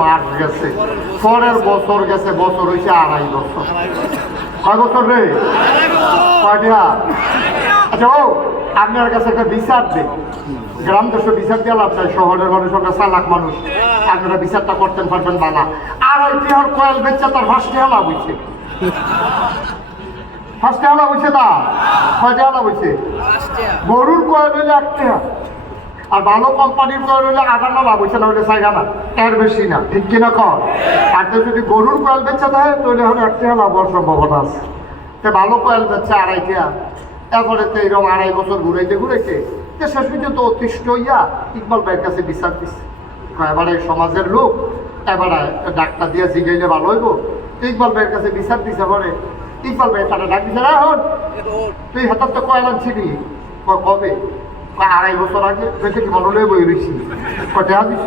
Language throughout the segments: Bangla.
মাস গেছে, পরের বছর গেছে, বছর হয়েছে 2.5 বছর। কয় বছর রে? কয়টা? আচ্ছা ও আপনার কাছে একটা বিচার দিই, গ্রাম দেশে বিচার দিয়ে লাভ নাই, শহরের মানুষ আমরা চালাক মানুষ, আপনারা বিচারটা করতে পারবেন বানা। 2.5 টিহার কয়েল বেচছে তার 5 টিহা লাভ হয়েছে। 5 টিহা লাভ হয়েছে না? কয় টিহা লাভ হয়েছে? গরুর কয়েল হইলে 1 টিহা, আর ভালো কোম্পানির কয়েল হইলে 8 লাভ হয়েছে, না হইলে 4 না, এর বেশি না, ঠিক কিনা কর? আর যদি গরুর কয়েল বেচতে থাকে তাহলে এখন 1 টিহা লাভ হওয়ার সম্ভাবনা আছে। তো ভালো কয়েল বেচছে 2.5 টিহা, তারপরে তো এরকম 2.5 বছর ঘুরাইতে ঘুরাইতে শেষ পর্যন্ত অতিষ্ঠ হইয়া ইকবাল ভাইয়ের কাছে বিচার দিচ্ছে। এবারে সমাজের লোক, এবারে ডাক্তার দিয়ে জিগাইলে ভালো হইব। ইকবাল ভাইয়ের কাছে বিচার দিছে, পরে ইকবাল ভাই তারা ডাক দিছে, এখন তুই হাতার তো কয়েল আনছিলি কবে? 2.5 বছর আগে। তুই কি মনে লয়ে বই রয়েছি? টেহা দিস?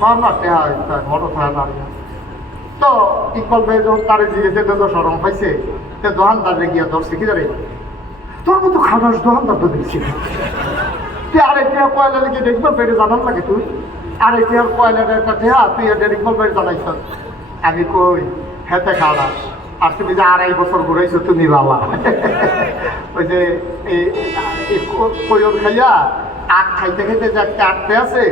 কম না, টেহা মনে থাকে না। তো ইকবাল ভাই যখন তারে জিগেছে তো সরম পাইছে, তো দোকানদারে গিয়া ধরছে, কি ধরে তোর মতো খাদাস দোকানদার তো দেখছি, তুই 2.5 টিহা কয়লা লিখে ইকবাল ভাইরে জানান লাগে, তুই 2.5 টিহার কয়লার একটা টেহা তুই এটা ইকবাল ভাই জানাইছ? আমি কই হেতে খাদাস, আর তুমি যে 2.5 বছর ঘুরাইছো তুমি বাবা। ওই যে কৈর খাইয়া আখ খাইতে খাইতে যে একটা আটতে আছে,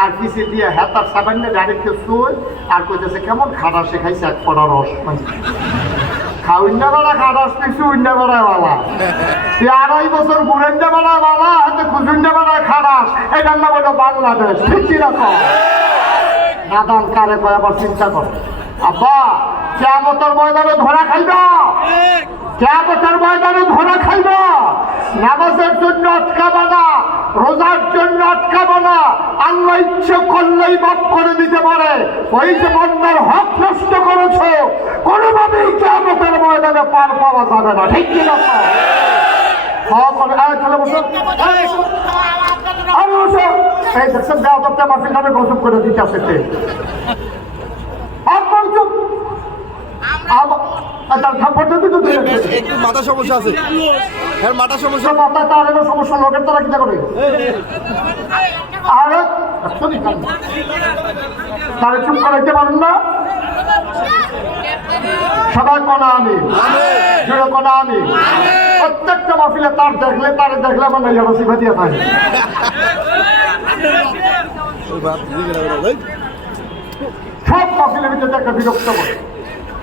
আর পিছিয়ে দিয়ে হেতার সাবান্নে ডাইরেক্ট শুই, আর কইতেছে কেমন খাদা শেখাইছে 1 পড়া রস, খাউন্ডা বেড়া খাদাস পিছু উন্ডা বেড়ায় বালা, তুই 2.5 বছর ঘুরেন্ডা বেড়ায় বালা, হাতে খুঁজুন্ডা বেড়ায় খাদাস, এটার নাম হলো বাংলাদেশ, ঠিক কিরকম? নাদান কারে কয় আবার চিন্তা কর। আব্বা কিয়ামতের ময়দানে ধরা খাইবা, কিয়ামতের ময়দানে ধরা খাইবা। নামাজের জন্য আটকাবা না, রোজার জন্য আটকাবা না, আল্লাহ ইচ্ছে করলেই মাফ করে দিতে পারে। ওই যে বন্দার হক নষ্ট করেছো, কোনোভাবেই কিয়ামতের ময়দানে পার পাওয়া যাবে না, ঠিক কি না? এই দেখছেন দেওয়া মাফিল নামে গজব করে দিতে আসে। একটু মাথা সমস্যা আছে, হ্যাঁ মাথা সমস্যা, মাথা তার সমস্যা, লোকের তারা কিনা করে আরে তারা চুপ করাইতে পারেন না। সবাই কোনা আমি জুড়ে কোনা আমি, প্রত্যেকটা মাহফিলে তার দেখলে তারে দেখলে আমার নাইয়া রসিফা দিয়ে থাকে। সব মাহফিলের ভিতরে একটা বিরক্ত করে,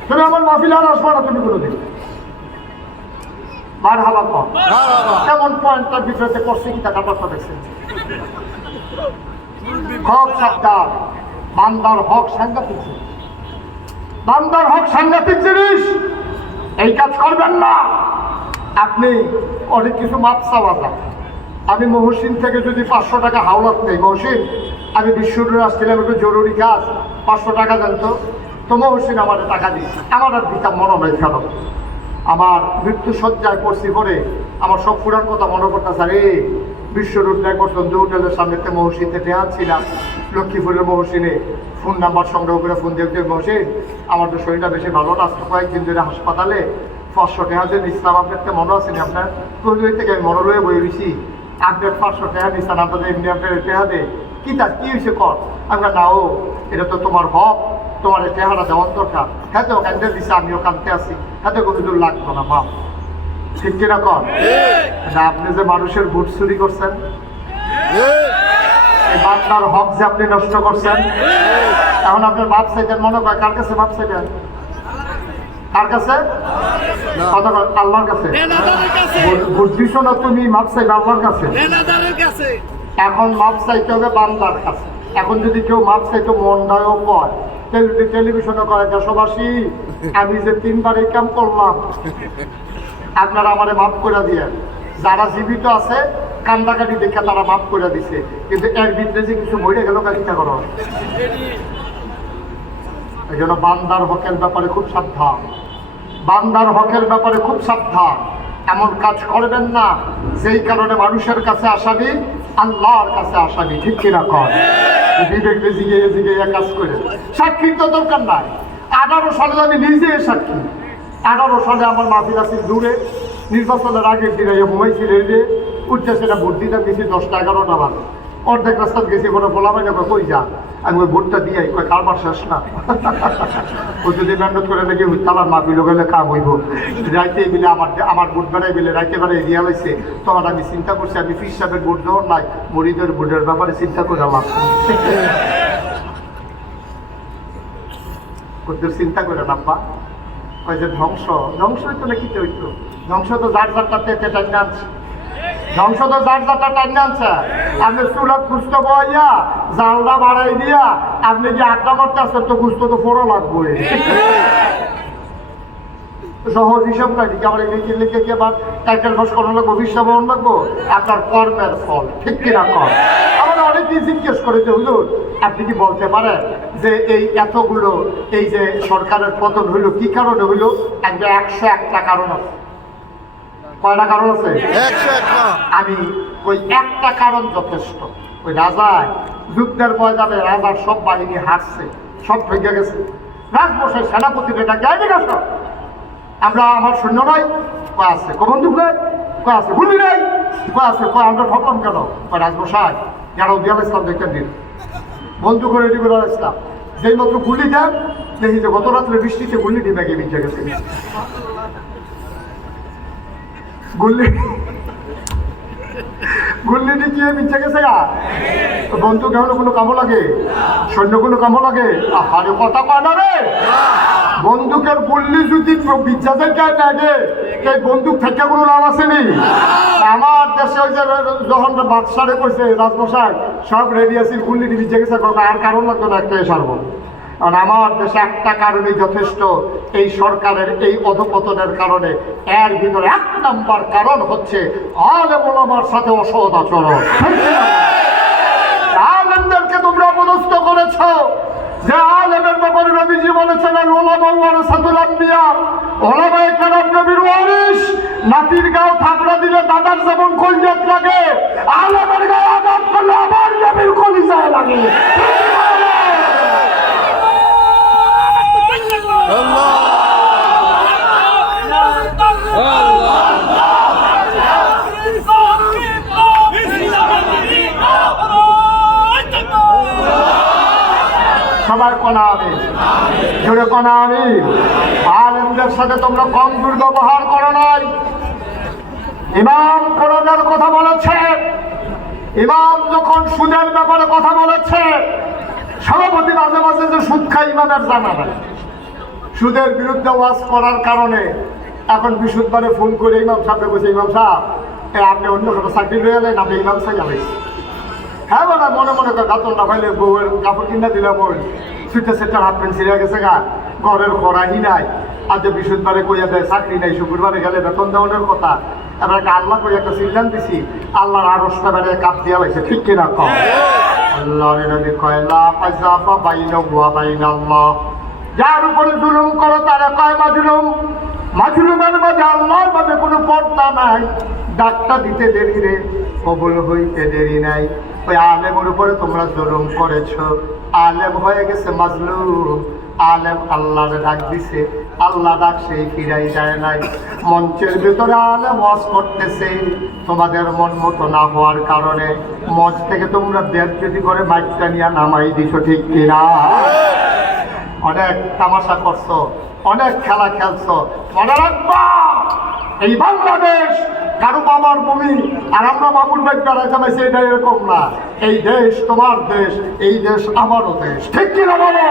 তুমি আমার মাহফিলে আর আসবো না, তুমি কোনোদিন মার হাবা কম। এমন পয়েন্টটার ভিতরে করছে কি টাকা কথা দেখছেন? হক সাবধান, বান্দার হক সাংঘাতিক জিনিস, বান্দার হক সাংঘাতিক জিনিস, এই কাজ করবেন না। আপনি অনেক কিছু মাপ চাওয়া যায়। আমি মহসিন থেকে যদি 500 টাকা হাওলাত নেই, মহসিন আমি বিশ্বরুর আসছিলাম একটু জরুরি কাজ, 500 টাকা দেন তো মহসিন আমাদের টাকা দিচ্ছে, আমার আর দিতাম মনে হয় ফেরত। আমার মৃত্যু সজ্জায় পড়ছি পরে আমার সব পুরার কথা মনে করতেছে, আরে বিশ্বরুট এক বছর হোটেলের সামনে মহসিনতে টেহান ছিলাম, লক্ষ্মীপুরের মহসিনে ফোন নাম্বার সংগ্রহ করে ফোন দিয়ে মহসিন আমার তো শরীরটা বেশি ভালো না, কয়েকদিন ধরে হাসপাতালে 500 টাকা যে নিচ্ছিলাম, আপনার মনে আছে না? আপনার কই থেকে আমি মনে রয়ে বই রয়েছি, আপনার 500 টাকা নিচ্ছেন, আপনাদের এমনি আপনার টেহা দে কি তা কি হয়েছে কর? আমরা না, ও এটা তো তোমার হক, তোমার এই টেহাটা দেওয়ার দরকার। হ্যাঁ তো কান্দে দিচ্ছে, আমিও কান্দতে আসি, হ্যাঁ তো কোনো লাগতো না মা, ঠিক কিনা কর? আপনি যে মানুষের ভোট চুরি করছেন, এই বান্দার হক যে আপনি নষ্ট করছেন, এখন আপনার বাপ চাইতেন মনে হয় কার কাছে বাপ চাইতেন? কার কাছে? আল্লাহর কাছে। বুঝছো না তুমি? মাপ চাইবে আল্লাহর কাছে। এখন মাপ চাইতে হবে বান্দার কাছে। এখন যদি কেউ মাপ চাইতো মনটাও কয়, কেউ যদি টেলিভিশনে কয়, দেশবাসী আমি যে 3 বার এই কাম করলাম, আপনারা আমারে মাফ করে দিয়ে, যারা জীবিত আছে কান্দাকাটি দেখে তারা মাফ করে দিছে, কিন্তু এর ভিতরে যে কিছু মরে গেল চিন্তা করো। এই জন্য বান্দার হকের ব্যাপারে খুব সাবধান, বান্দার হকের ব্যাপারে খুব সাবধান। এমন কাজ করবেন না যেই কারণে মানুষের কাছে আসামি, আল্লাহর কাছে আসামি, ঠিক কিনা কর? বিবেক জিগে জিগে কাজ করে সাক্ষীর তো দরকার নাই। 18 সালে আমি নিজে সাক্ষী, 18 সালে আমার মাহফিল আছে দূরে, নির্বাচনের আগের দিনে মোবাইল ছিল যে উঠছে, সেটা ভোট দিতে গেছি 10টা 11টা বাজে, অর্ধেক রাস্তা গেছি কোনো বলা হয় না কই যা আমি ওই ভোটটা দিয়ে কয় কারবার শেষ না ও যদি মেহনত করে নাকি তালার মাফি লোকেলে কাম হইব রাইতে বিলে আমার ভোট বেড়াই বিলে রাইতে বেড়াই রিয়া লাইছে তখন আমি চিন্তা করছি আমি ফির সাহেবের ভোট দেওয়ার নাই মরিদের ভোটের ব্যাপারে চিন্তা করে লাভ ওদের চিন্তা করে নাম্বা ওই যে ধ্বংস হইতো না কিতে হইতো ধ্বংস তো যার যারটা টাইনে আনছে ধ্বংস তো যার যারটা টাইনে আনছে আপনি চুলাত খুঁজতে বইয়া জালটা বাড়াই দিয়া আপনি যে আড্ডা মারতে আসছেন তো খুঁজতে তো ফোড়ো লাগবে সহজ হিসাব নাই ঠিক আমার লিখে লিখে কি আবার টাইটেল ঘোষ করানো লাগবো ভবিষ্যৎ বহন লাগবো আপনার কর্মের ফল ঠিক কিনা কর আমাদের অনেকেই জিজ্ঞেস করেছে হুজুর আপনি কি বলতে পারেন যে এই এতগুলো এই যে সরকারের পতন হইলো কি কারণে হইলো একটা 101টা কারণ আছে কয়টা কারণ আছে 101টা আমি ওই একটা কারণ যথেষ্ট ওই রাজায় যুদ্ধের ময়দানে রাজার সব বাহিনী হারছে সব ভেঙে গেছে রাজবর্ষের সেনাপতি এটা যায়নি গেছ আমরা আমার সৈন্য নাই কয় আছে বন্দুক নাই কয় আছে গুলি নাই কয় আছে কয় আমরা ঠকলাম কেন কয় রাজবসায় যারা উদ্যাল ইসলাম দেখতেন দিন বন্দুক রেডি করে ইসলাম যেই মাত্র গুলি দেন দেখি যে গত রাত্রে বৃষ্টিতে গুলি দিয়ে ব্যাগে মিটে গেছে গুল্লি টিকিয়ে মিটে গেছে গা বন্দুক এখনো কোনো কামো লাগে সৈন্য কোনো কামো লাগে আরে কথা কয় না রে বন্দুকের গুল্লি যদি বিদ্যাদের গায়ে লাগে এই বন্দুক থেকে কোনো লাভ আসেনি আমার দেশে ওই যে যখন বাদশারে করছে রাজমশাই সব রেডি আছে গুল্লি মিটে গেছে আর কারণ লাগতো না একটা সারবো কারণ আমার দেশে একটা কারণে যথেষ্ট এই সরকারের এই অধপতনের কারণে এর ভিতরে 1 নম্বর কারণ হচ্ছে আলেম ওলামার সাথে অসৎ আচরণ আলেমদেরকে তোমরা অপদস্থ করেছ যে আলেমের ব্যাপারে নবীজি বলেছেন ওলামা ওয়ারাসাতুল আম্বিয়া ওলামায়ে কেরাম নবীর ওয়ারিস নাতির গাও থাবড়া দিলে দাদার যেমন কলিজাত লাগে আলেমের গায়ে আঘাত করলে আমার নবীর কলিজায় লাগে সবাই কোনা আমি জোরে কোনা আমি আলেমদের সাথে তোমরা কম দুর্ব্যবহার করো নাই ইমাম কোরআনের কথা বলেছে ইমাম যখন সুদের ব্যাপারে কথা বলেছে সভাপতি মাঝে মাঝে যে সুদ খাই ইমামের জানা নাই সুদের বিরুদ্ধে ওয়াজ করার কারণে এখন বিশুদ্ধবারে ফোন করে ইমাম সাহেব বলছে ইমাম সাহেব আপনি অন্য কোনো চাকরি লয়ে এলেন আপনি ইমাম সাহেব যাবেন হ্যাঁ বলা মনে মনে করে গাতন না পাইলে বউয়ের কাপড় কিনা দিলাম ওই সুইটার সেটার হাফ প্যান্ট ছিঁড়ে গেছে গা ঘরের খরাহি নাই আজ বিশুদ্ধবারে কইয়া দেয় চাকরি নাই শুক্রবারে গেলে বেতন দেওয়ানোর কথা এবার একটা আল্লাহ কই একটা সিদ্ধান্ত দিছি আল্লাহর আরশটা বেড়ে কাপ দিয়া লাগছে ঠিক কিনা কম আল্লাহর নবী কয় লা ফাজাফা বাইনাহু ওয়া বাইনাল্লাহ যার উপরে জুলুম করো তারা কয় মাজলুম মাজলুমের মাঝে আল্লাহর মাঝে কোনো পর্দা নাই ডাকটা দিতে দেরি রে কবুল হইতে দেরি নাই ওই আলেমের উপরে তোমরা জুলুম করেছ আলেম হয়ে গেছে মাজলুম আলেম আল্লাহর ডাক দিছে আল্লাহ ডাক সেই ফিরাই যায় নাই মঞ্চের ভিতরে আলেম ওয়াজ করতেছে তোমাদের মন মতো না হওয়ার কারণে মঞ্চ থেকে তোমরা বেদবেদি করে মাইকটা নিয়ে নামাই দিছো ঠিক কিনা অনেক তামাশা করছো অনেক খেলা খেলছো মনে রাখবা এই বাংলাদেশ কারো বাবার ভূমি আর আমরা বাবুর বাইক বেড়াইতাম সেটা এরকম না এই দেশ তোমার দেশ এই দেশ আমারও দেশ ঠিক কিনা বলো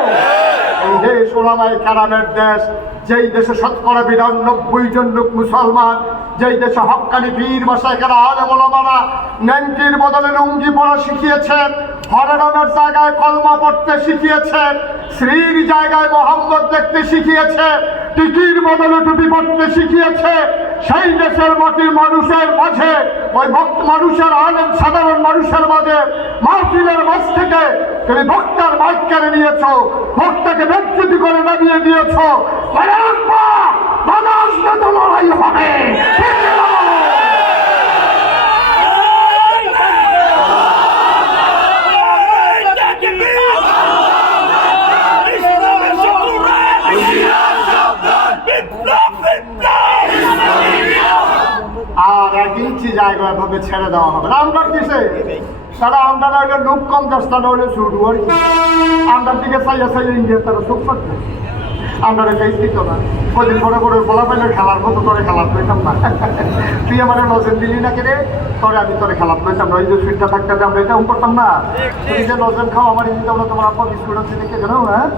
এই দেশ ওলামায়ে কেরামের দেশ যেই দেশে ৯২ জন লোক মুসলমান যেই দেশে হক্কানি পীর মাশায়েখরা আলেম ওলামারা ন্যাংটির বদলে লুঙ্গি পরা শিখিয়েছেন হরেরামের জায়গায় কলমা পড়তে শিখিয়েছে শ্রীর জায়গায় মোহাম্মদ দেখতে শিখিয়েছে টিকির বদলে টুপি পড়তে শিখিয়েছে সেই দেশের মাটির মানুষের মাঝে ওই ভক্ত মানুষের আলেম সাধারণ মানুষের মাঝে মাহফিলের মাঝ থেকে তুমি ভক্তার মাইক কেড়ে নিয়েছ ভক্তকে ব্যক্তিগত করে নামিয়ে দিয়েছ মনে রাখবা বাধা আসবে তো লড়াই হবে আর 1 ইঞ্চি জায়গা ভাবে ছেড়ে দেওয়া হবে না আমরা কিসে তারা আমরা না হইলে লোক কম দশটা না হইলে শুরু আর কি আমরার দিকে চাইয়া চাইয়া ইন্ডিয়ার তারা চোখ পাচ্ছে আমরা রেখেই দিত না কদিন পরে পরে বলা পাইলে খেলার মতো তোরে খেলার পেতাম না তুই আমার লজেন দিলি না কেড়ে তোরে আমি তোরে খেলার পেতাম না ওই যে সুইটটা থাকতে আমরা এটা করতাম না তুমি যে লজেন খাও আমার দিতে আমরা তোমার আপা বিস্কুট আছে দেখে জানো হ্যাঁ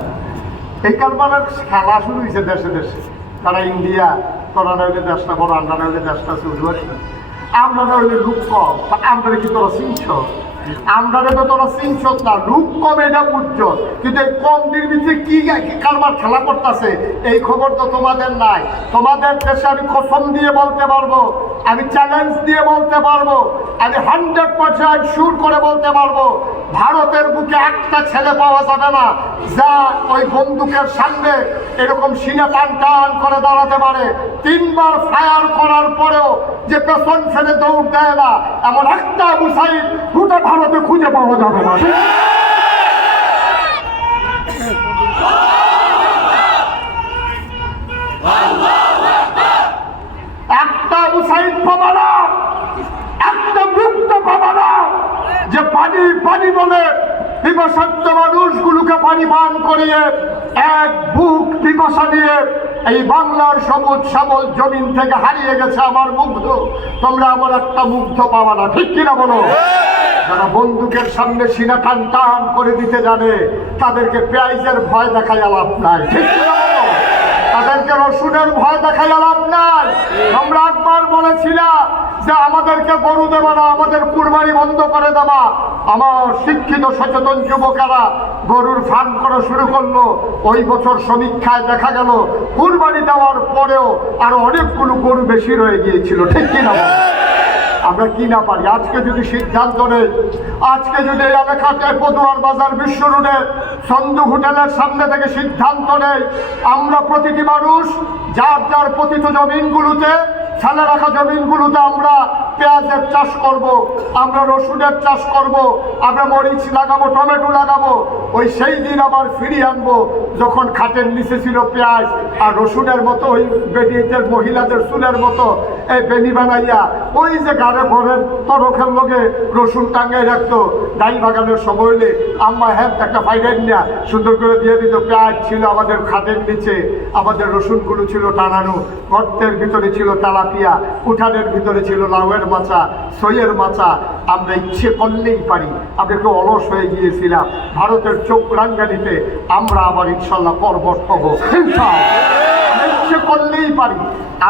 এই কারবারের খেলা শুরু হয়েছে দেশে দেশে তারা ইন্ডিয়া তোরা না হইলে দেশটা বড় আমরা না হইলে দেশটা শুরু আর কি আমরা না হইলে লুক কম তা আমরা কি তোরা চিনছ আমরা তো তোরা চিনছ না লুক কম এটা বুঝছ কিন্তু এই কম নির্বিচে কি কারবার খেলা করতেছে এই খবর তো তোমাদের নাই তোমাদের দেশে আমি কসম দিয়ে বলতে পারবো আমি চ্যালেঞ্জ দিয়ে বলতে পারবো আমি 100% শুর করে বলতে পারবো ভারতের বুকে একটা ছেলে পাওয়া যাবে না যা ওই বন্দুকের সামনে এরকম সিনা টান টান করে দাঁড়াতে পারে 3 বার ফায়ার করার পরেও যে পেছন ফেলে দৌড় দেয় না এমন একটা আবু সাইদ গোটা ভারতে খুঁজে পাওয়া যাবে না একটা আবু সাইদ পাবা না একটা মুক্ত পাবা না যে পানি পানি বলে পিপাসার্থ মানুষগুলোকে পানি পান করিয়ে এক বুক পিপাসা নিয়ে এই বাংলার সবুজ শ্যামল জমিন থেকে হারিয়ে গেছে আমার মুগ্ধ তোমরা আমার একটা মুগ্ধ পাবা না ঠিক কিনা বলো যারা বন্দুকের সামনে সিনা টান টান করে দিতে জানে তাদেরকে পেঁয়াজের ভয় দেখাই লাভ নাই ঠিক কিনা বলো তাদেরকে রসুনের ভয় দেখাই লাভ নাই আমরা একবার বলেছিলাম যে আমাদেরকে গরু দেবা না আমাদের কুরবানি বন্ধ করে দেবা আমার শিক্ষিত সচেতন যুবকেরা গরুর ফার্ম করা শুরু করলো ওই বছর সমীক্ষায় দেখা গেল কুরবানি দেওয়ার পরেও আরো অনেকগুলো গরু বেশি রয়ে গিয়েছিল ঠিক কিনা আমরা কি না পারি আজকে যদি সিদ্ধান্ত নেই আজকে যদি এই এলাকাতে পদুয়ার বাজার বিশ্ব রোডে সন্দুক হোটেলের সামনে থেকে সিদ্ধান্ত নেই আমরা প্রতিটি মানুষ যার যার পতিত জমিনগুলোতে ফেলে রাখা জমিনগুলোতে আমরা পেঁয়াজের চাষ করব, আমরা রসুনের চাষ করব, আমরা মরিচ লাগাবো, টমেটো লাগাবো। ওই সেই দিন আবার ফিরিয়ে আনবো যখন খাটের নিচে ছিল পেঁয়াজ আর রসুনের মতো ওই বেডিয়েটের মহিলাদের চুলের মতো এই বেনি বানাইয়া ওই যে গাড়ে ঘরের তরকের লগে রসুন টাঙ্গাই রাখতো ডাইল বাগানের সময় হলে আম্মা হ্যাঁ একটা ফাইডার নিয়া সুন্দর করে দিয়ে দিত। পেঁয়াজ ছিল আমাদের খাটের নিচে, আমাদের রসুনগুলো ছিল টানানো, গর্তের ভিতরে ছিল তেলাপিয়া, উঠানের ভিতরে ছিল লাউয়ের মাচা, সইয়ের মাচা। আমরা ইচ্ছে করলেই পারি, আমরা একটু অলস হয়ে গিয়েছিলাম। ভারতের চোখ রাঙ্গানিতে আমরা আবার ইনশাল্লাহ পর্বত হবো, ইচ্ছে করলেই পারি।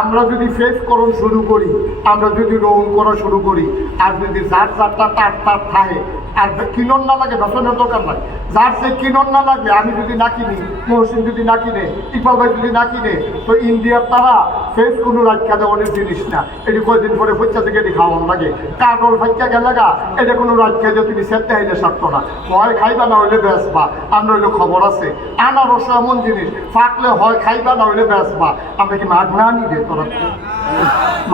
আমরা যদি ফেস করণ শুরু করি, আমরা যদি রোল করা শুরু করি, আর যদি যার যারটা তার তার থাকে আর কিনন না লাগে বেতনের দরকার নাই, যার সে কিনন না লাগবে, আমি যদি না কিনি, মহসিন যদি না কিনে, ইকবাল ভাই যদি না কিনে, তো ইন্ডিয়ার তারা ফেস কোনো রাখা দেওয়ানের জিনিস না। এটি কয়েকদিন পরে ফুচ্চা থেকে এটি খাওয়ান লাগে, কাটল ফাইকা গেলাগা, এটা কোনো রাখা যে তুমি সেটটা হইলে সারতো না, হয় খাইবা না হইলে বেসবা। আমরা হইলে খবর আছে আনারস এমন জিনিস ফাঁকলে হয় খাইবা না হইলে বেসবা। আমরা কি মাঘ না নি রে তোরা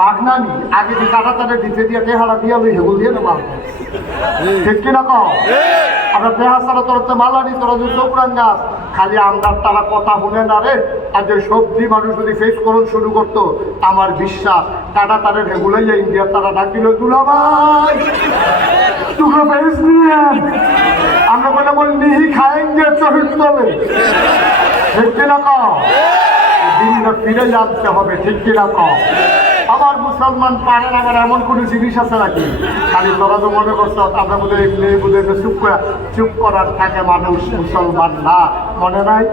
মাঘ না নি আগে দি কাটা তাদের দিতে দিয়ে টেহারা দিয়ে আমি হেগুল দিয়ে না মাল ঠিক কিনা কও? আমরা পেঁয়াজ ছাড়া তোর মালা নি, তোরা যে চোপড়ান গাছ খালি আমদার তারা কথা শুনে না রে। আর যে সবজি মানুষ যদি ফেস করুন শুরু করতো, আমার বিশ্বাস কাটা তাদের হেগুলাইয়া ইন্ডিয়ার তারা ডাক দিল দুলাভাই টুকরো ফেস নিয়ে আমরা বলে বল নিহি খায়েঙ্গে চহিত তলে ঠিক কিনা কও? দিনটা ফিরে জানতে হবে ঠিক কিনা কও? আবার মুসলমান পারেন আবার এমন কোনো জিনিস আছে নাকি? খালি তোরা তো মনে করছো আমরা বোধহয় চুপ করার থাকে মানুষ, মুসলমান না। মনে নাই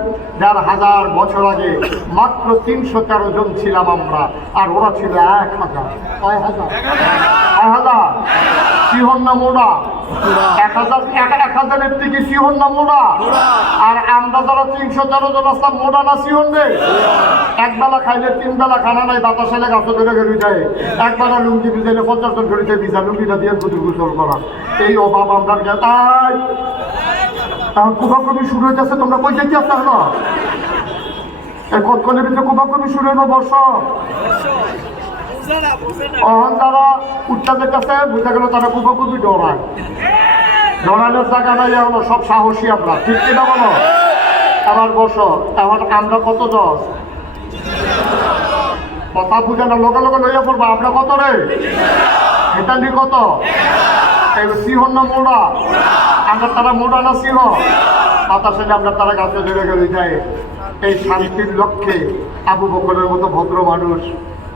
১,৫০০ বছর আগে মাত্র ৩১৩ জন ছিলাম আমরা, আর ওরা ছিল ১,০০০। কয় হাজার? ১,০০০। সিহন না মোড়া? ১,০০০-১,০০০-এর থেকে সিহন না মোড়া? আর আমরা যারা ৩১৩ জন আসলাম মোড়া না সিহন রে? একবেলা খাইলে 3 বেলা খানা নাই, বাতাসে গাছ ধরে গেড়ে যায়। একবেলা লুঙ্গি ভিজাইলে 50 জন ঘড়িতে ভিজা লুঙ্গিটা দিয়ে গোসল করা, এই অভাব আমরা তাই। এখন কুভাকবি শুরু হইতেছে, তোমরা কই যেতে আসতে হলো? এই কতক্ষণের ভিতরে কুভাকবি শুরু হইব বর্ষ। অহন যারা উঠতে যেতেছে বুঝতে গেল তারা কুভাকবি ডরায়, ডরানোর জায়গা নাই। এখনো সব সাহসী আমরা, ঠিক কিনা বলো? আমার বর্ষ এখন আমরা কত জন কথা বুঝে না, লোকে লোকে লইয়া পড়বা। আমরা কত রে? এটা নি কত? এই সিহন না মোড়া আমরা তারা মোড়া না সিহ বাতাসে আমরা তারা গাছে ধরে গেলে যায় এই শান্তির লক্ষ্যে আবু বকরের মতো ভদ্র মানুষ,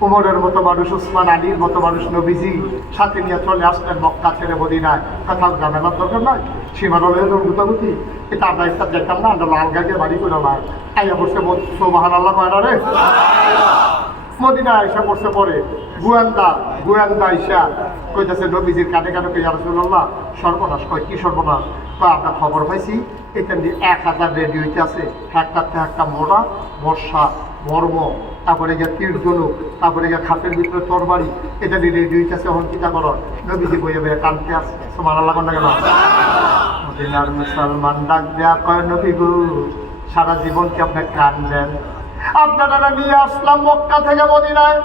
উমরের মতো মানুষ, উসমান আলীর মতো মানুষ নবীজি সাথে নিয়ে চলে আসলেন মক্কা ছেড়ে মদিনায়। কোথাও ঝামেলার দরকার নাই, সীমানালয়ের গুতাগুতি এটা আমরা একটা দেখতাম না, আমরা লাল গাড়ি বাড়ি করে লাল আইয়া বসে সোবাহান আল্লাহ কয়না রে মদিনা আইসা বসে পড়ে গোয়েন্দা আইসা কইতেছে নবীজির কানে কানে কই রাসূলুল্লাহ সর্বনাশ। কয় কি সর্বনাশ? কয় আপনার খবর পাইছি এখান দিয়ে 1000 রেডি হইতে আছে, একটাতে একটা মোড়া বর্ষা মর্ম, তারপরে গিয়ে তীর ধনুক, তারপরে গিয়ে খাপের ভিতরে তরবারি, এটা দিয়ে রেডি হইতে আছে। এখন কিতা করো? নবীজি বইয়ে বইয়ে কানতে আসছে। সুবহানাল্লাহ কোন গেল মদিনার মুসলমান ডাক দেয়া কয় নবী গো সারা জীবন কি আপনি কাঁদেন? আপনারা নিয়ে আসলাম মক্কা থেকে মদিনায়,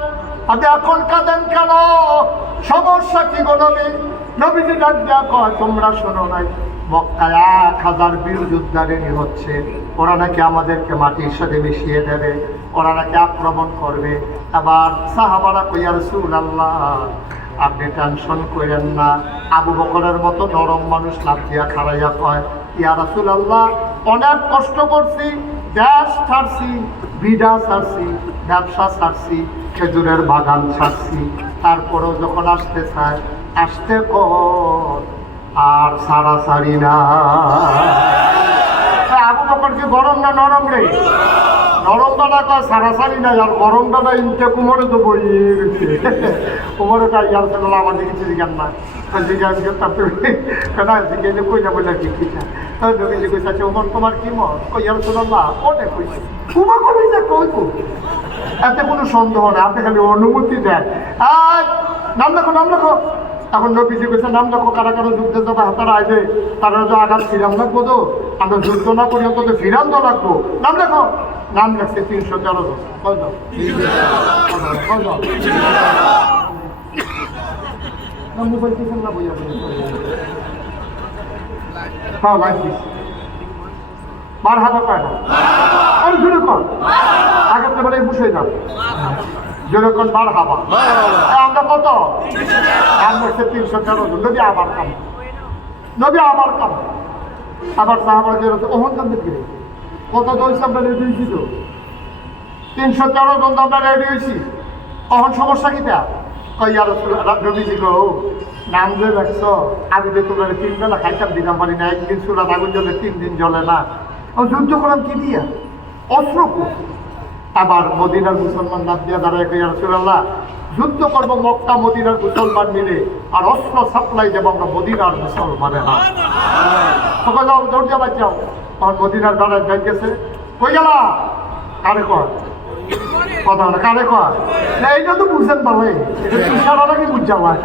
আপনি এখন কাঁদেন কেন? সমস্যা কি গো নবী? নবীজি ডাক দেয়া কয় তোমরা শোনো নাই মক্কায় 1000 বীর যোদ্ধা রেডি হচ্ছে, ওরা নাকি আমাদেরকে মাটির সাথে মিশিয়ে দেবে, ওরা নাকি আক্রমণ করবে। আবার সাহাবারা কইয়া রাসূলুল্লাহ আপনি টেনশন করেন না। আবু বকরের মতো নরম মানুষ লাফ দিয়া খাড়াইয়া কয় ইয়া রাসূলুল্লাহ অনেক কষ্ট করছি, দেশ ছাড়ছি, বিডা ছাড়ছি, ব্যবসা ছাড়ছি, খেজুরের বাগান ছাড়ছি, তারপরেও যখন আসতে চায় আসতে কর আর সারাসারি না। আবু বকর কি গরম না নরম রে? নরম দাদা কয় সারাসারি নাই, আর গরম দাদা ইনতে কুমোরে তো বই গেছে। কুমোরে কাজ ইয়ারসেল্লাহ আমাদের কিছু জিজ্ঞান না জিজ্ঞাসা করতাম তুমি কেন জিজ্ঞাসা কই না বললে কি কিনা নবীজি কইতাছে ওমর তোমার কি মত? কই ইয়ারসেল্লাহ ওটা কইছে কুমা কইছে কই কো এতে কোনো সন্দেহ না, আপনি খালি অনুমতি দেন। আর নাম লেখো। এখন নবীজি কইছে নাম লেখো, কারা কারো যুদ্ধে যাবে হাতারা আইবে তারা তো আঘাত ফিরাম লাগবো, তো আমরা যুদ্ধ না করি অন্তত ফিরান তো লাগবো। নাম লেখো। নাম লেখছে 313 জন। কয়জন? মোবাইল কিসের না বইয়া হ্যাঁ লাইফ মার হাতা পায় না আর জোরে কর আগের তো বলে বসে না জোরে কর মার হাবা। আমরা কত? আমরা 313 জন। নবী আবার কাম আবার সাহাবারা যে ওহন কাম দেখি কত দইছে আমরা রেডি হয়েছি, তো 313 জন আমরা রেডি হয়েছি। তখন সমস্যা কিটা? কইয়া নবীজি গো নাম যে রাখছো আমি যে তোমরা 3 বেলা খাইতাম দিতাম পারি না, একদিন চুলা আগুন জ্বলে 3 দিন জ্বলে না। যুদ্ধ করলাম কি দিয়া? অস্ত্র। আবার মদিনার মুসলমান নাম দিয়া দাঁড়ায় কইয়া রাসূলুল্লাহ যুদ্ধ করবো মক্কা মদিনার মুসলমান মিলে, আর অস্ত্র সাপ্লাই দেবো আমরা মদিনার মুসলমানে না। সবাই যাও দৌড় যাবার যাও। তখন মদিনার দাঁড়ায় ব্যাগ গেছে কই গেলা? কারে কর কথা না কারে কর এইটা তো বুঝছেন ভালো, ইশারা নাকি বুঝা হয়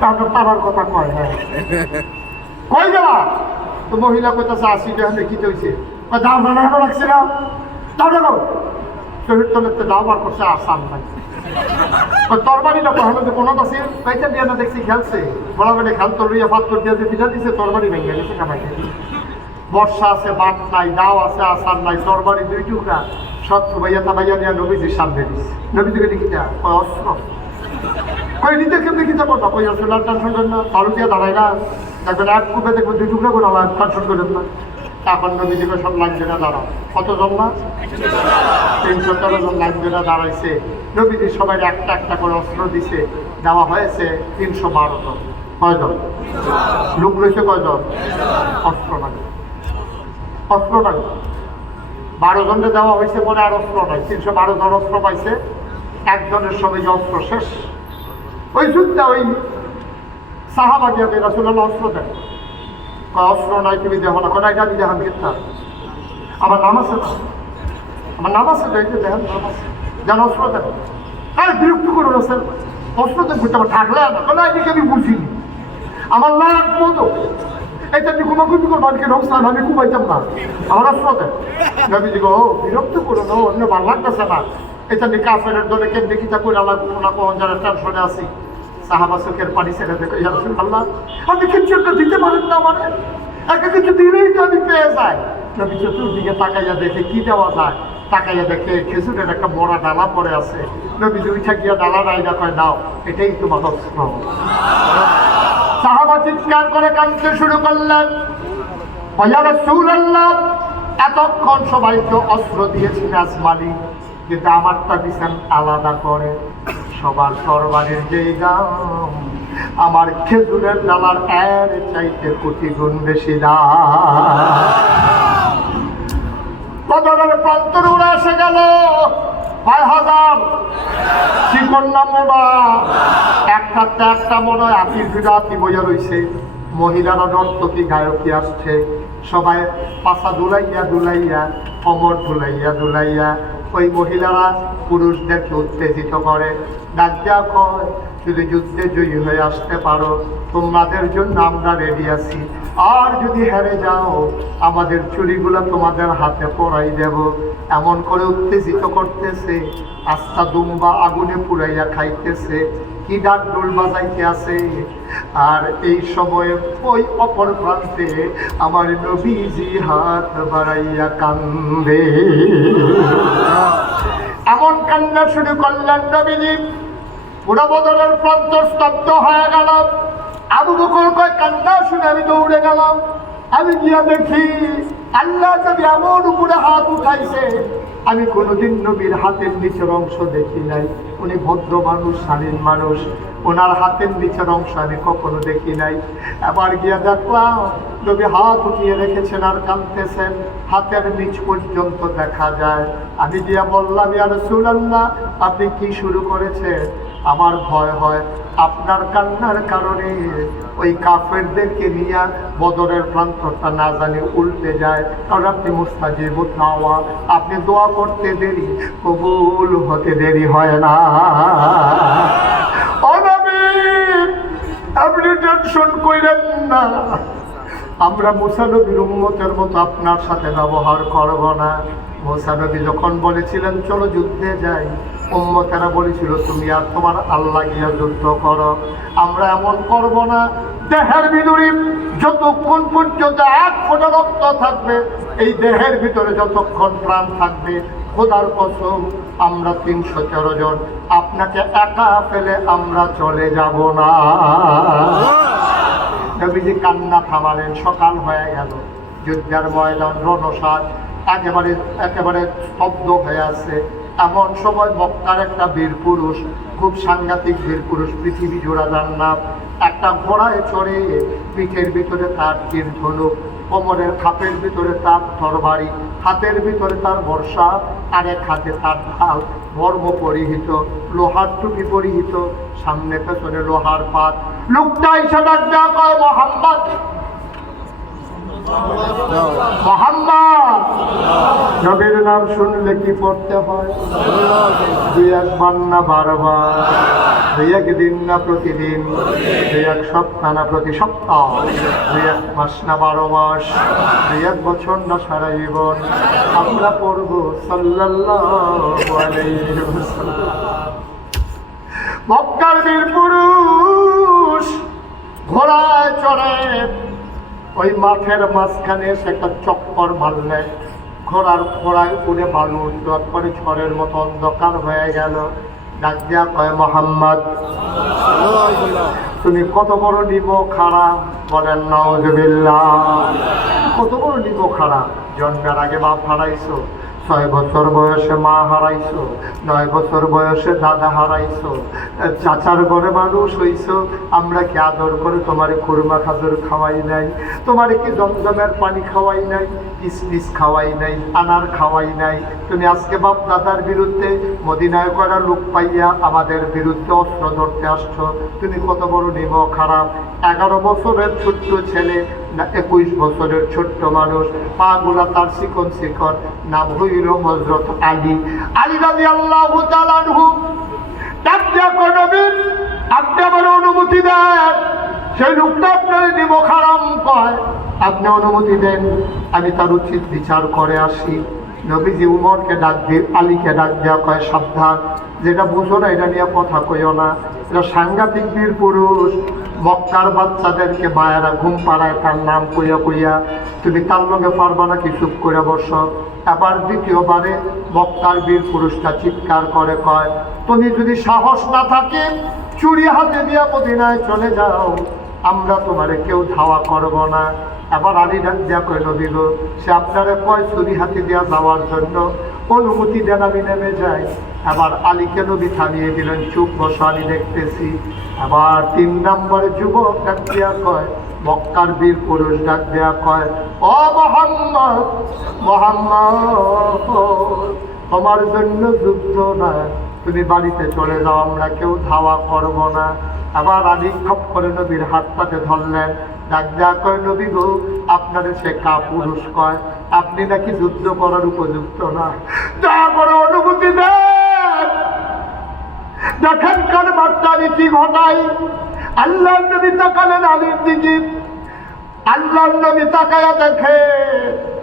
তারপর তারার কথা কয়। হ্যাঁ কই গেলা? তো মহিলা কইতাছে আসি যে কি হয়েছে? দাও না রাখছে না, দাও দেখো শহীদ তলেতে দাও বার করছে আসাম নাই তরবারিটা কখনো যে কোনো আছে পাইতে দিয়ে না দেখছি খেলছে বড় বেড়ে খেলতো লইয়া পাত্তর দিয়ে যে পিঠা দিছে তরবারি ভেঙে গেছে কামাইতে। বর্ষা আছে বাট নাই, দাও আছে আসার নাই, তরবারি 2 টুকরা সব ভাইয়া তাবাইয়া নিয়ে নবীজির সামনে দিচ্ছে। নবীজিকে দেখিটা কয় অস্ত্র কই নিতে কেমনি কিতা কথা কই আসলে টেনশন করেন না, আলু দিয়ে দাঁড়ায় না দেখবেন এক কুপে দেখবেন 2 টুকরা করে আলাদা টেনশন করেন না। এখন নবীজিকে সব লাইন ধরে দাঁড়াও। কতজন না? 313 জন লাইন ধরে দাঁড়াইছে। নবীজি সবাই একটা একটা করে অস্ত্র দিছে, দেওয়া হয়েছে 312 জন। কয়জন লোক রয়েছে? কয়জন? অস্ত্র নাই 12 জনকে দেওয়া হয়েছে বলে আর অস্ত্র নাই। 312 জন অস্ত্র পাইছে, একজনের সঙ্গে অস্ত্র শেষ। ওই যুদ্ধে ওই সাহাবা গিয়ে রাসূলুল্লাহ অস্ত্র দেন, অস্ত্র নাই তুমি দেখো না, কোন এটা আমি দেখান কিনা আমার নাম আছে না, আমার নাম আছে দেখতে দেখেন নাম আছে যেন অস্ত্র দেন। হ্যাঁ বিরক্ত করো না স্যার, অস্ত্র দেন বুঝতে আমার থাকলে না কোনো এদিকে আমি বুঝিনি আমার লাগবো তো এটা আমি ঘুমাঘুমি করবো আজকে রমসান আমি ঘুমাইতাম না আমার অস্ত্র দেন। নবীজি গো বিরক্ত করো না, অন্য ভালো লাগতেছে না, এটা নিয়ে কাফের দলে কেমনি কিতা করে লাগবো না কোন জায়গায় টেনশনে আছি। সাহাবা চোখের পানি ছেড়ে দেখো ইয়া রাসূলুল্লাহ আপনি কিছু একটা দিতে পারেন না, মানে একটা কিছু দিলেই তো আমি পেয়ে যাই। নবী চতুর্দিকে তাকাইয়া দেখে কি দেওয়া যায়, তাকাইয়া দেখে খেজুরের একটা বড় ডালা পড়ে আছে। নবী উঠা গিয়া ডালা রাইনা কয় নাও এটাই তোমার অস্ত্র। সাহাবা চিৎকার করে কাঁদতে শুরু করলেন, ইয়া রাসূলুল্লাহ, এতক্ষণ সবাই তো অস্ত্র দিয়েছেন আসমানি, কিন্তু আমারটা দিছেন আলাদা করে। সবার তরবারির যেই দাম, আমার খেজুরের ডালার এর চাইতে কোটি গুণ বেশি দাম। বদরের প্রান্তরে উড়ে এসে গেল 5000 চিকন নামা, একটা মনে হয় আপির বিরাতি বইয়া রয়েছে। মহিলারা নর্তকী গায়কী আসছে, সবাই পাশা দুলাইয়া দুলাইয়া, কমর দুলাইয়া ওই মহিলারা পুরুষদেরকে উত্তেজিত করে। ডাক দেওয়া কয়, যদি যুদ্ধে জয়ী হয়ে আসতে পারো তোমাদের জন্য আমরা রেডি আছি, আর যদি হেরে যাও আমাদের চুরিগুলো তোমাদের হাতে পরাই দেব। এমন করে উত্তেজিত করতেছে, আস্তা দুম্বা আগুনে পুড়াইয়া খাইতেছে, কি ডাক ডোল বাজাইতে আছে। আর এই সময়ে ওই অপর প্রান্তে আমার নবীজি হাত বাড়াইয়া কান্দে। এমন কান্না শুরু করলেন নবীজি, পুরো বদরের প্রান্ত স্তব্ধ হয়ে গেল। আবু বকর কয়, কান্না শুনে আমি দৌড়ে গেলাম। আমি গিয়া দেখি আল্লাহ নবী এমন উপরে হাত উঠাইছে, আমি কোনোদিন নবীর হাতের নিচের অংশ দেখি নাই। উনি ভদ্র মানুষ, শালীন মানুষ, ওনার হাতের নিচের অংশ আমি কখনো দেখি নাই। এবার গিয়া দেখলাম নবী হাত উঠিয়ে রেখেছেন আর কাঁদতেছেন, হাতের নিচ পর্যন্ত দেখা যায়। আমি গিয়া বললাম, ইয়া রাসূলুল্লাহ, আপনি কি শুরু করেছেন? আমার ভয় হয় আপনার কান্নার কারণে ওই কাফেরদেরকে নিয়ে বদরের প্রান্তটা না জানি উল্টে যায়, কারণ আপনি মুস্তাজিবুদ দাওয়া, আপনি দোয়া করতে দেরি, কবুল হতে দেরি হয় না। ও নবী, আপনি টেনশন কইরেন না, আমরা মুসা নবীর উম্মতের মতো আপনার সাথে ব্যবহার করব না। মুসা নবী যখন বলেছিলেন চলো যুদ্ধে যাই, উম্মতেরা বলেছিল তুমি আর তোমার আল্লাহ গিয়া যুদ্ধ করো। আমরা এমন করব না, দেহের ভিতরে যতক্ষণ পর্যন্ত এক ফোঁটা রক্ত থাকবে, এই দেহের ভিতরে যতক্ষণ প্রাণ থাকবে, খোদার কসম আমরা 314 জন আপনাকে একা ফেলে আমরা চলে যাব না। নবীজি কান্না থামালেন। সকাল হয়ে গেল, যুদ্ধের ময়দান রণসাজ একেবারে স্তব্ধ হয়ে আছে। এমন সময় মক্কার একটা বীর পুরুষ, খুব সাংঘাতিক বীর পুরুষ, পৃথিবী জোড়া যার নাম, একটা ঘোড়ায় চড়ে, পিঠের ভিতরে তার তীর ধনুক, কোমরের খাপের ভিতরে তার তরবারি, হাতের ভিতরে তার বর্ষা, আরেক হাতে তার ঢাল, বর্ম পরিহিত, লোহার টুপি পরিহিত, সামনে পেছনে লোহার পাত। লোকটা এসে ডাক দেয়া কয়, মোহাম্মদ, মোহাম্মদ। নবীর নাম শুনলে কি পড়তে হয়? 2 বার না 12 বার, 2 দিন না প্রতিদিন, 2 সপ্তাহ না প্রতি সপ্তাহ, 2 মাস না 12 মাস, 2 বছর না সারা জীবন আমরা পড়ব সাল্লাল্লাহু আলাইহি ওয়াসাল্লাম। মক্কার বীর পুরুষ ঘোড়ায় চড়ে ওই মাঠের মাঝখানে এসে একটা চক্কর মারলেন। ঘোড়ায় উড়ে বালু উঠল, পরে ঝড়ের মতো অন্ধকার হয়ে গেল। ডাক দিয়া কয়, মোহাম্মদ, তুমি কত বড় নিব খারাপ? বলেন নাউজুবিল্লাহ। কত বড় নিব খারাপ? জন্মের আগে বাপ হারাইছো, 6 বছর বয়সে মা হারাইছো, 9 বছর বয়সে দাদা হারাইছো, চাচার ঘরে মানুষ হইছো। আমরা কি আদর করে তোমারে খুরমা খাজুর খাওয়াই নাই? তোমারে কি জমজমের পানি খাওয়াই নাই? কিসমিস খাওয়াই নাই? আনার খাওয়াই নাই? তুমি আজকে বাপ দাদার বিরুদ্ধে মদিনায় করা লোক পাইয়া আমাদের বিরুদ্ধে অস্ত্র ধরতে আসছো। তুমি কত বড় নিব খারাপ? 11 বছরের ছোট্ট ছেলে না 21 বছরের ছোট্ট মানুষ, পা গুলা তার চিকন চিকন, নাম হইল হযরত আলী। আলী রাদিয়াল্লাহু তাআলা আনহু ডাক দিয়া কয়, নবী, আপনি আমার অনুমতি দেন। সেই লোকটা আপনার নিব খারাপ কয়, আপনি অনুমতি দেন, আমি তার উচিত বিচার করে আসি। নবীজি উমরকে ডাক দিয়ে আলীকে ডাক দেওয়া কয়, সাবধান, যেটা বুঝো না এটা নিয়ে কথা কইও না। এটা সাংঘাতিক বীর পুরুষ, মক্কার বাচ্চাদেরকে মায়েরা ঘুম পাড়ায় তার নাম কইয়া তুমি তার লগে পারবা না কি? চুপ করে বসো। আবার দ্বিতীয়বারে মক্কার বীর পুরুষটা চিৎকার করে কয়, তুমি যদি সাহস না থাকে চুরি হাতে দিয়া মদিনায় চলে যাও, আমরা তোমারে কেউ ধাওয়া করব না। আবার আলী ডাক দিয়া কই নবী গো, সে আপনারা কয় ছুরি হাতে দিয়া যাওয়ার জন্য অনুমতি দেন আমি নেমে যাই। আবার আলীকে নবী থামিয়ে দিলেন, চুপ বসো আমি দেখতেছি। আবার 3 নম্বরে যুবক ডাক দিয়া কয়, মক্কার বীর পুরুষ ডাক দেয়া কয়, ও মুহাম্মদ, মুহাম্মদ তোমার জন্য যুদ্ধ না, তুমি বাড়িতে চলে যাও, আমরা কেউ ধাওয়া করব না। আবার আলী খপ করে নবীর হাতটাতে ধরলেন, ডাক দেয়া কয় নবী গো, আপনাদের সে কাপুরুষ কয়, আপনি নাকি যুদ্ধ করার উপযুক্ত না, দয়া করে অনুমতি দেন। দেখেন কার বার্তা আমি কি ঘটাই। আল্লাহ নবী তাকালেন আলীর দিকে, আল্লাহ নবী তাকায়া দেখে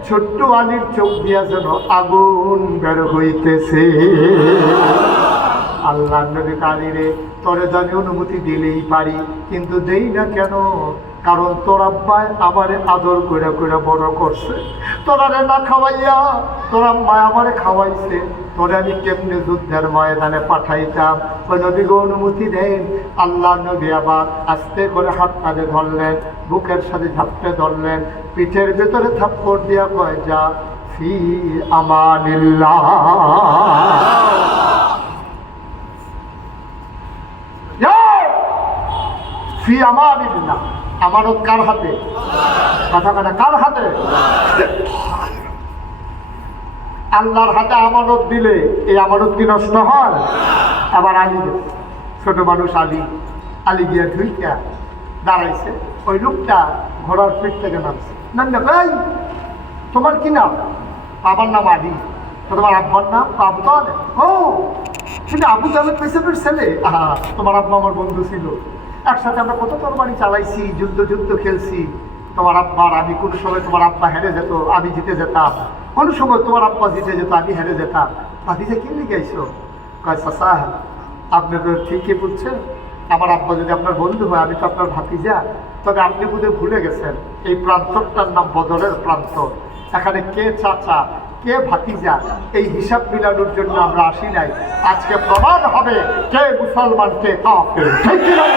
ছোট্ট আলীর চোখ দিয়া যেন আগুন বের হইতেছে। আল্লাহ নবী কালিরে তোরে জানি অনুমতি দিলেই পারি, কিন্তু দেই না কেন? কারণ তোর আব্বায় আমারে আদর কইরা কইরা বড় করছে, তোরারে না খাওয়াইয়া তোর আম্মায় আমারে খাওয়াইছে, তোরে আমি কেমনে যুদ্ধের ময়দানে পাঠাইতাম? ওই নবী গো অনুমতি দেন। আল্লাহ নবী আবার আস্তে করে হাত কাঁধে ধরলেন, বুকের সাথে ঝাপটে ধরলেন, পিঠের ভেতরে থাপ্পড় দিয়া কয়, যা ফি আমানিল্লাহ, ফি আমানিল্লাহ। আমানত কার হাতে? কথা কথা কার হাতে? আল্লাহর হাতে আমানত দিলে এই আমানত কি নষ্ট হয়? আবার আলী, ছোট মানুষ আলী, আলী গিয়া ঢুইকা দাঁড়াইছে। ওই লোকটা ঘোড়ার পিঠ থেকে নামছে, নামলে ভাই তোমার কি নাম? আমার নাম আলী। তোমার আব্বার নাম? আবু তালেব। ও কিন্তু আবু তালেব পেছনের ছেলে? তোমার আব্বা আমার বন্ধু ছিল, একসাথে আমরা কত তরবারি চালাইছি, যুদ্ধ খেলছি। তোমার আব্বার আমি কোন সময় তোমার আব্বা হেরে যেত, আমি জিতে যেতাম, কোন সময় তোমার আব্বা জিতে যেত, আমি হেরে যেতাম। ভাতিজা কি লিখে আইসো? কয় চাচা আপনি তো ঠিকই বলছেন, আমার আব্বা যদি আপনার বন্ধু হয়, আমি তো আপনার ভাতিজা, তবে আপনি বোধহয় ভুলে গেছেন এই প্রান্তরটার নাম বদরের প্রান্তর। এখানে কে চাচা কে ভাতিজা এই হিসাব মিলানোর জন্য আমরা আসি নাই। আজকে প্রমাণ হবে কে মুসলমান কে কাফের। ঠিক কি না?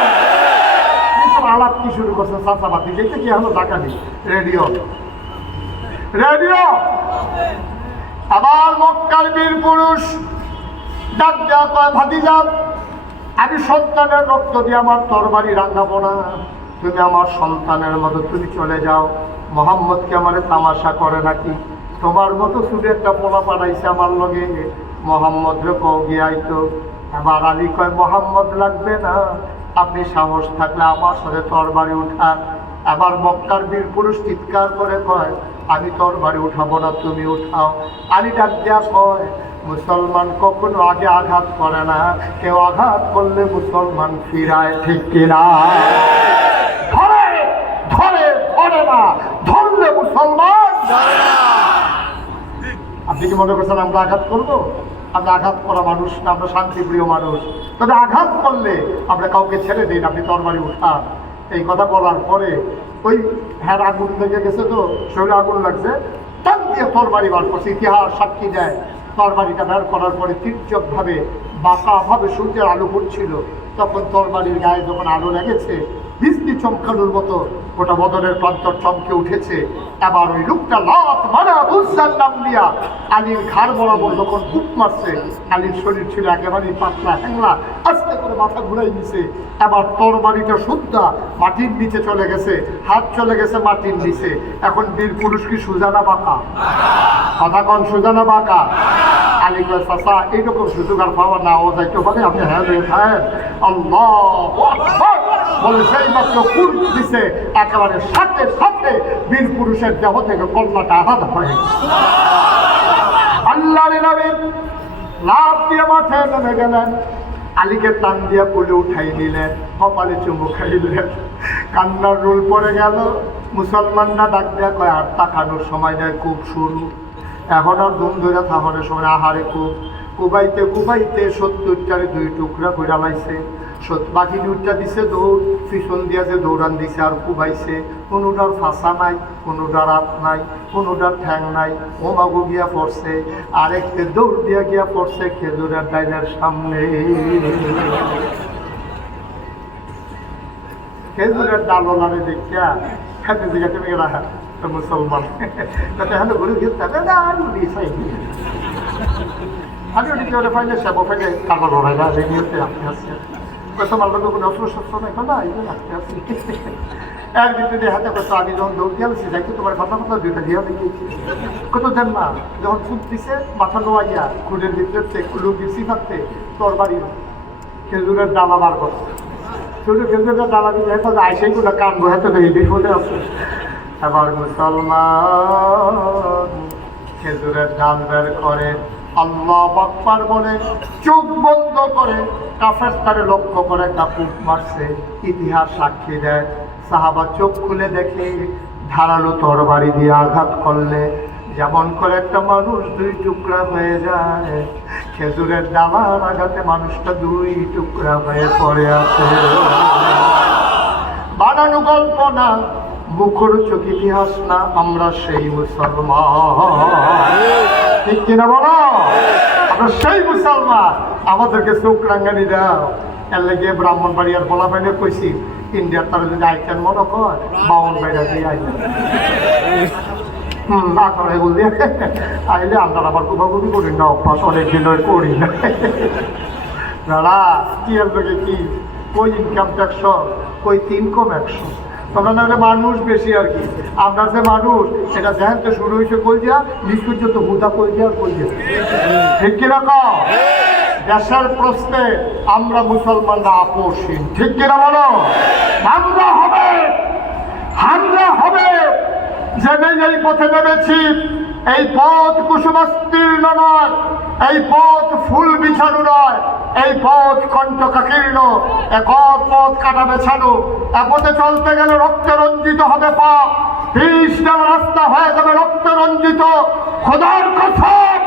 আলাপ কি শুরু করছে চাচা ভাতিজা? এটা কি হলো ডাকাতি? Radio radio. আবার মক্কার বীর পুরুষ ডাক দেয়া কয়, ভাতিজা আমি সন্তানের রক্ত দিয়ে আমার তরবারি রাঙাবো না, তুমি আমার সন্তানের মতো তুমি চলে যাও। মোহাম্মদকে আমারে তামাশা করে নাকি? তোমার মতো শুধু একটা পোলা পাঠাইছে আমার লগে, মোহাম্মদ রে কও গিয়ে আইতো। আবার আলী কয়, মোহাম্মদ লাগবে না, আপনি সাহস থাকলে আমার সাথে তরবারি উঠান। আবার মক্কার বীর পুরুষ চিৎকার করে কয়, আমি তরবারি উঠাবো না, তুমি উঠাও। আলী ডাক দেয়া কয়, মুসলমান কখনো আগে আঘাত করে না, কেউ আঘাত করলে মুসলমান ফিরায়। ঠিক কিনা? ধরে ধরে ধরে না, ধরলে মুসলমান ধরে না। আপনি কি মনে করছেন আমরা আঘাত করবো? আমরা আঘাত করা মানুষ না, আমরা শান্তিপ্রিয় মানুষ। তবে আঘাত করলে আমরা কাউকে ছেড়ে দিন, আপনি তরবারি উঠান। এই কথা বলার পরে ওই হ্যাঁ আগুন লেগে গেছে, তো শরীরে আগুন লাগছে, টান দিয়ে তরবারি বার করছে। ইতিহাস সাক্ষী দেয় তরবারিটা বের করার পরে তির্যকভাবে বাঁকাভাবে সূর্যের আলো পড়ছিল, তখন তরবারির গায়ে যখন আলো লেগেছে বিজলি চমকানোর মতো গোটা বদরের প্রান্তর চমকে উঠেছে। আবার ওই লোকটা লাত মারা উজ্জার নাম দিয়া আলীর ঘাড় বরাবর যখন বুক মারছে, আলীর শরীর ছিল একেবারেই পাতলা হ্যাংলা, আস্তে করে মাথা ঘুরাই নিছে। আবার তরবারিটা সুদ্ধা মাটির নিচে চলে গেছে, হাত চলে গেছে মাটির নিচে। এখন বীর পুরুষ কি সুজানা বাঁকা? কথা কন, সুজানা বাঁকা? আলী কয়, চাচা এইরকম সুযোগ আর পাওয়া না ও যাইতে পারে, আপনি হ্যাঁ হয়ে থাকেন। আল্লাহু আকবার বলে সেই মাত্র কুর দিছে, একেবারে সাথে সাথে বীর পুরুষের দেহ থেকে কন্যাটা আলাদা হয়ে গেছে। আল্লাহর নবী লাফ দিয়ে মাঠে নেমে গেলেন, আলীকে টান দিয়ে কোলে উঠাই নিলেন, কপালে চুমু খাইলেন, কান্নার রোল পড়ে গেল। মুসলমানরা ডাক দেয়া কয়, আর তাকানোর সময় নেয়, খুব শুরু, এখন আর ধুম ধরে থাকানোর সময় আহারে খুব কুবাইতে কুবাইতে 70টারে 2 টুকরা করে লাইছে। বাকি 2টা দিছে দৌড়, পিছন দিয়েছে দৌড়ান দিছে আর কুবাইছে। কোনোটার ফাঁসা নাই, কোনোটার হাত নাই, কোনোটার ঠ্যাং নাই, ওমাগো গিয়া পড়ছে। আরেকটা দৌড় দিয়া গিয়া পড়ছে খেজুরের ডাইনের সামনে। খেজুরের ডালওয়ালারে দেখিয়া হাতে দিকে তুমি রাখা মুসলমান তাতে হ্যাঁ ঘুরে গিয়ে আমি ওটি কেউ ফাইলে সেব ফাইলে কারবার লড়াই না রেডি হতে রাখতে আসছে তোমার লোক কোনো অস্ত্র শস্ত্র নাই না এই রাখতে আসছি একদিন যদি হাতে করতো আমি যখন দৌড় দিয়ে আসছি যাইতে তোমার কথা কথা দুইটা দিয়ে দেখিয়েছি কত দেন না যখন খুব দিছে মাথা নোয়াইয়া খুঁড়ের ভিতরে লুক দিচ্ছি থাকতে তোর বাড়ি খেজুরের ডালা বার করছে শুধু খেজুরের ডালা দিয়ে হেঁটে আইসেই কোনো কানবো হেঁটে এই বিপদে আছে এবার মুসলমান খেজুরের ডাল বের করে আল্লাহু আকবার বলে চোখ বন্ধ করে কাফের তারে লক্ষ্য করে কাপুর মারছে ইতিহাস সাক্ষী দেয় সাহাবা চোখ খুলে দেখে ধারালো তরবারি দিয়ে আঘাত করলে যেমন করে একটা মানুষ দুই টুকরা হয়ে যায় খেজুরের ডালার আঘাতে মানুষটা দুই টুকরা হয়ে পড়ে আছে বানানো গল্প না মুখরোচক ইতিহাস না আমরা সেই মুসলমান ঠিক কিনা বলো আমরা সেই মুসলমান আমাদেরকে চোখ রাঙ্গানি দাও এর লেগে ব্রাহ্মণবাড়িয়ার বলা বাইরে কইছি ইন্ডিয়ার তারা যদি আইতেন মনে কর বাউন বাইরে দিয়ে আইতেন না করে বল দিয়ে আইলে আমরা আবার কোথাও করি না অভ্যাস অনেকদিন করি না দাদা কি এর লোকে কি কই ইনকাম ট্যাক্স কই 3,100 তোমরা না হলে মানুষ বেশি আর কি আপনার যে মানুষ এটা যেহেন তো শুরু হয়েছে কই দিয়া নিজ পর্যন্ত হুদা কই দিয়া কই দিয়া ঠিক কিরকম দেশের প্রশ্নে আমরা মুসলমানরা আপোষহীন ঠিক কিনা বলো আমরা হবে জেনে এই পথে নেমেছি এই পথ কুসুমাস্তীর্ণ নয় এই পথ ফুল বিছানো নয় এই পথ কণ্ঠকাকীর্ণ এক পথ কাটা বেছানো এ পথে চলতে গেলে রক্তে রঞ্জিত হবে পা 20 রাস্তা হয়ে যাবে রক্তে রঞ্জিত খোদার কসম